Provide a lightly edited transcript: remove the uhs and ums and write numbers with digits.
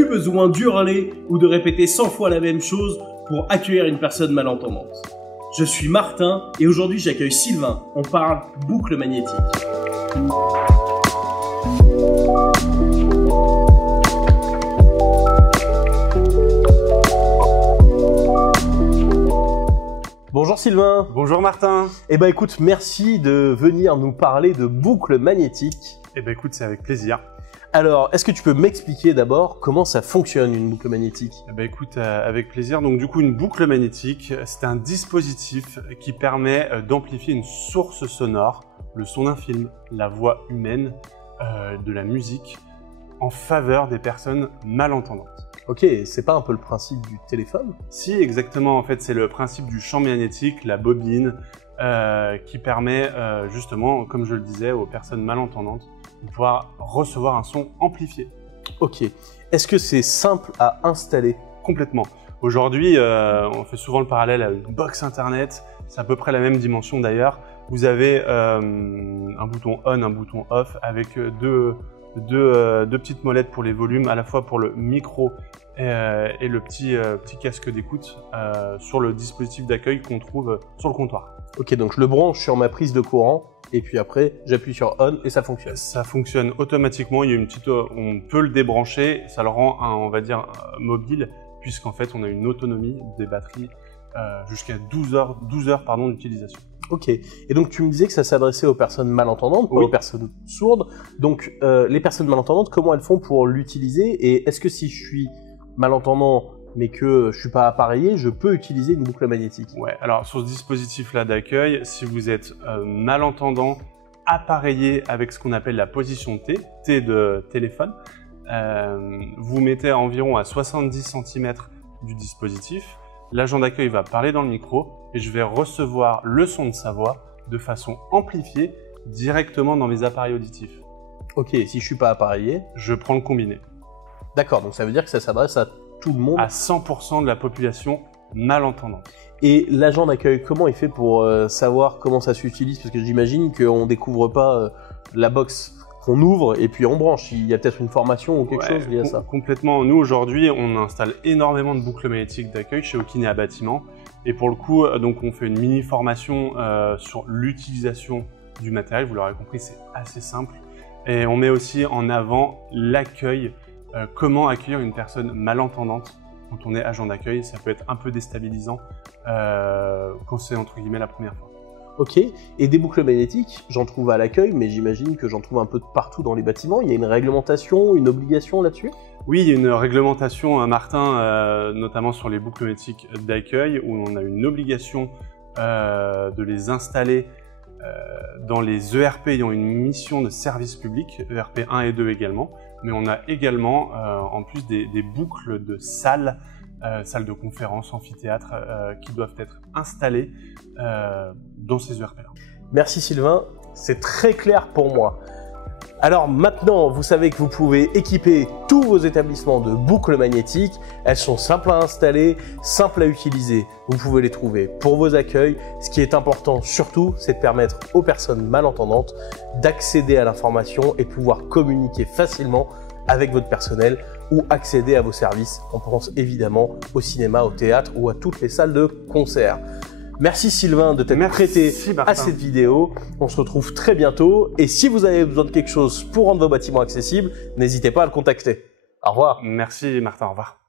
Plus besoin d'hurler ou de répéter 100 fois la même chose pour accueillir une personne malentendante. Je suis Martin et aujourd'hui j'accueille Sylvain. On parle boucle magnétique. Bonjour Sylvain. Bonjour Martin. Eh ben écoute, merci de venir nous parler de boucle magnétique. Eh ben écoute, c'est avec plaisir. Alors, est-ce que tu peux m'expliquer d'abord comment ça fonctionne une boucle magnétique? Eh ben écoute, avec plaisir. Donc du coup, une boucle magnétique, c'est un dispositif qui permet d'amplifier une source sonore, le son d'un film, la voix humaine, de la musique, en faveur des personnes malentendantes. Ok, c'est pas un peu le principe du téléphone? Si, exactement. En fait, c'est le principe du champ magnétique, la bobine, qui permet justement, comme je le disais, aux personnes malentendantes de pouvoir recevoir un son amplifié. Ok. Est-ce que c'est simple à installer? Complètement. Aujourd'hui, on fait souvent le parallèle à une box internet. C'est à peu près la même dimension d'ailleurs. Vous avez un bouton on, un bouton off avec deux petites molettes pour les volumes, à la fois pour le micro et le petit casque d'écoute sur le dispositif d'accueil qu'on trouve sur le comptoir. Ok, donc je le branche sur ma prise de courant et puis après j'appuie sur on et ça fonctionne. Ça fonctionne automatiquement. Il y a une petite, on peut le débrancher, ça le rend, on va dire, mobile, puisqu'en fait on a une autonomie des batteries jusqu'à 12 heures d'utilisation. Ok, et donc tu me disais que ça s'adressait aux personnes malentendantes, pas Oui. aux personnes sourdes. Donc les personnes malentendantes, comment elles font pour l'utiliser? Et est-ce que si je suis malentendant mais que je suis pas appareillé, je peux utiliser une boucle magnétique? Ouais, alors sur ce dispositif-là d'accueil, si vous êtes malentendant, appareillé avec ce qu'on appelle la position T de téléphone, vous mettez environ à 70 cm du dispositif. L'agent d'accueil va parler dans le micro et je vais recevoir le son de sa voix de façon amplifiée directement dans mes appareils auditifs. Ok, si je suis pas appareillé. Je prends le combiné. D'accord, donc ça veut dire que ça s'adresse à tout le monde. À 100% de la population malentendante. Et l'agent d'accueil, comment il fait pour savoir comment ça s'utilise? Parce que j'imagine qu'on découvre pas la box qu'on ouvre et puis on branche. Il y a peut-être une formation ou quelque chose lié à ça. Complètement. Nous, aujourd'hui, on installe énormément de boucles magnétiques d'accueil chez Okinéa Bâtiment. Et pour le coup, donc, on fait une mini formation sur l'utilisation du matériel. Vous l'aurez compris, c'est assez simple. Et on met aussi en avant l'accueil. Comment accueillir une personne malentendante quand on est agent d'accueil. Ça peut être un peu déstabilisant quand c'est entre guillemets la première fois. Ok, et des boucles magnétiques, j'en trouve à l'accueil, mais j'imagine que j'en trouve un peu partout dans les bâtiments. Il y a une réglementation, une obligation là-dessus? Oui, il y a une réglementation, Martin, notamment sur les boucles magnétiques d'accueil, où on a une obligation de les installer dans les ERP ayant une mission de service public, ERP 1 et 2 également, mais on a également, en plus des boucles de salles de conférence, amphithéâtre, qui doivent être installées dans ces ERP-là. Merci Sylvain, c'est très clair pour moi. Alors maintenant, vous savez que vous pouvez équiper tous vos établissements de boucles magnétiques. Elles sont simples à installer, simples à utiliser. Vous pouvez les trouver pour vos accueils. Ce qui est important surtout, c'est de permettre aux personnes malentendantes d'accéder à l'information et de pouvoir communiquer facilement avec votre personnel ou accéder à vos services. On pense évidemment au cinéma, au théâtre ou à toutes les salles de concert. Merci Sylvain de t'être prêté à cette vidéo. On se retrouve très bientôt. Et si vous avez besoin de quelque chose pour rendre vos bâtiments accessibles, n'hésitez pas à le contacter. Au revoir. Merci Martin, au revoir.